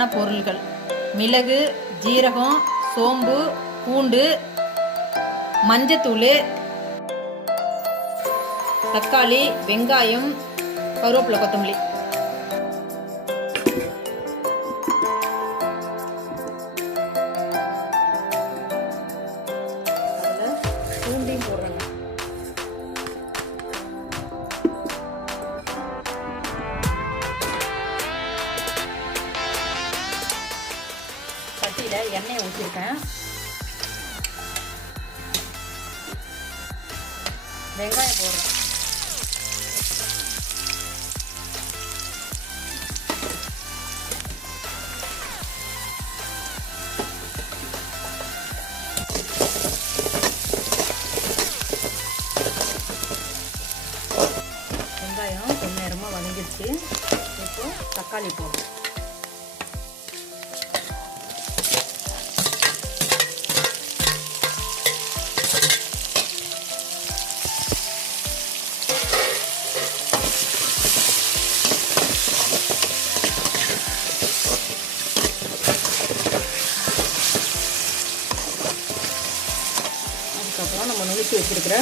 தேவையான பொருள்கள்: மிளகு, ஜீரகம், சோம்பு, பூண்டு, மஞ்சத்தூள், தக்காளி, வெங்காயம், கருவேப்பிலை, கொத்தமல்லி. அதில் பூண்டையும் போடுறேங்க. சட்டியில் எண்ணெயை ஊற்றிருக்கேன். வெங்காயம் போடுறேன். வெங்காயம் கொஞ்ச நேரமாக வதங்கிடுச்சு. இப்போ தக்காளி போடுறேன். அதுக்கப்புறம் நம்ம நுணுக்கி வச்சுருக்கிற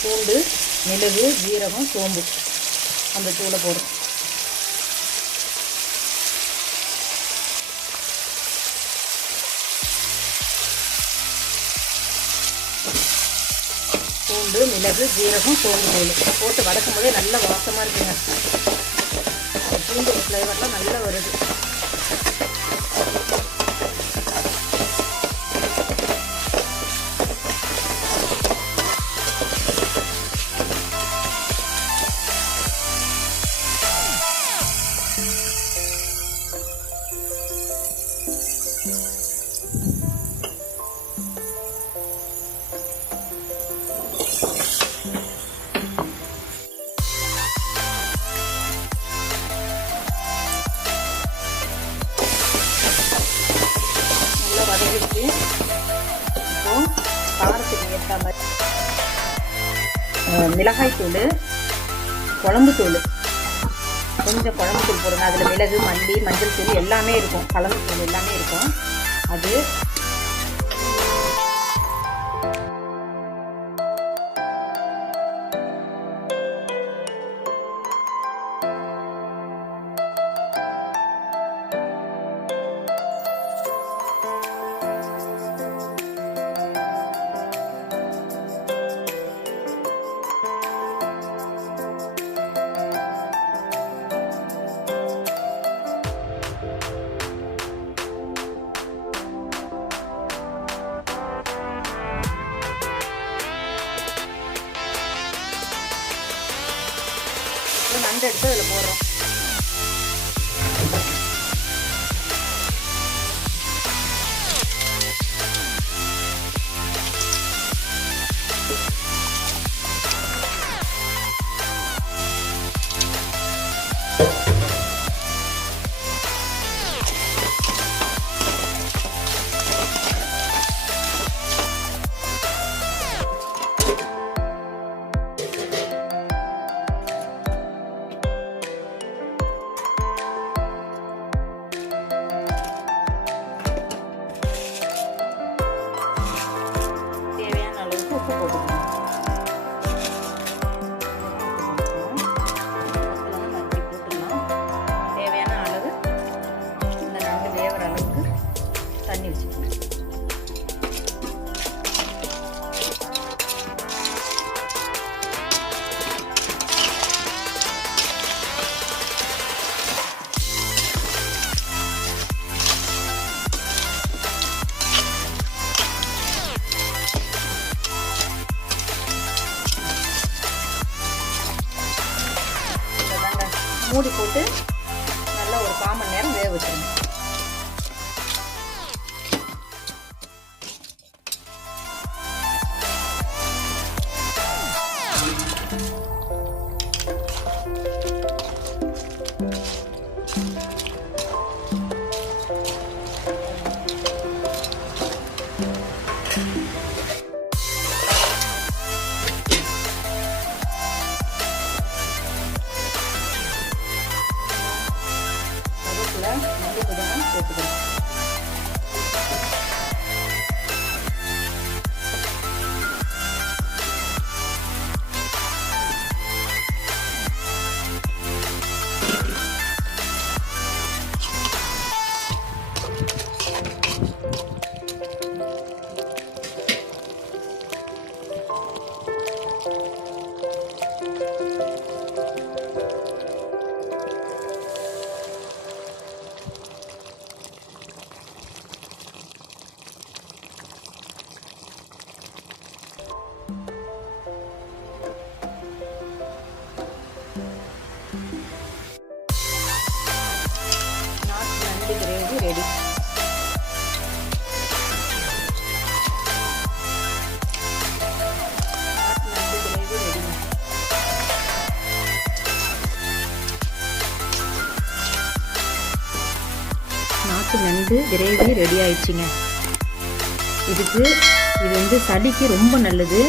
பூண்டு, மிளகு, ஜீரகம், சோம்பு அந்த தூளை போடுறோம். பூண்டு, மிளகு, ஜீரகம், சோம்பு தூள் போட்டு வதக்கும் போதே நல்ல வாசமாக இருக்குங்க. பூண்டு ஃப்ளேவர்லாம் நல்லா வருது. வதக்கிட்டு இப்போ காரத்துக்கு ஏற்ற மாதிரி மிளகாய்த்தூள், குழம்புத்தூள், கொஞ்சம் குழம்புத்தூள் போடுங்க. அதில் மிளகு, மல்லி, மஞ்சள் தூள் எல்லாமே இருக்கும், கலந்து தூள் எல்லாமே இருக்கும். அது நண்டு எடுத்து அதில் போடுறோம். மூடி போட்டு நல்லா ஒரு 1/4 மணி நேரம் வேக வச்சிருங்க. ரெடி. நாட்டு நண்டு கிரேவி ரெடி ஆயிடுச்சுங்க. இது வந்து சளிக்கு ரொம்ப நல்லது.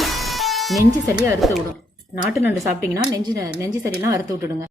நெஞ்சு சளியை அறுத்து விடும். நாட்டு நண்டு சாப்பிட்டிங்கன்னா நெஞ்சு சளியெல்லாம் அறுத்து விட்டுடுங்க.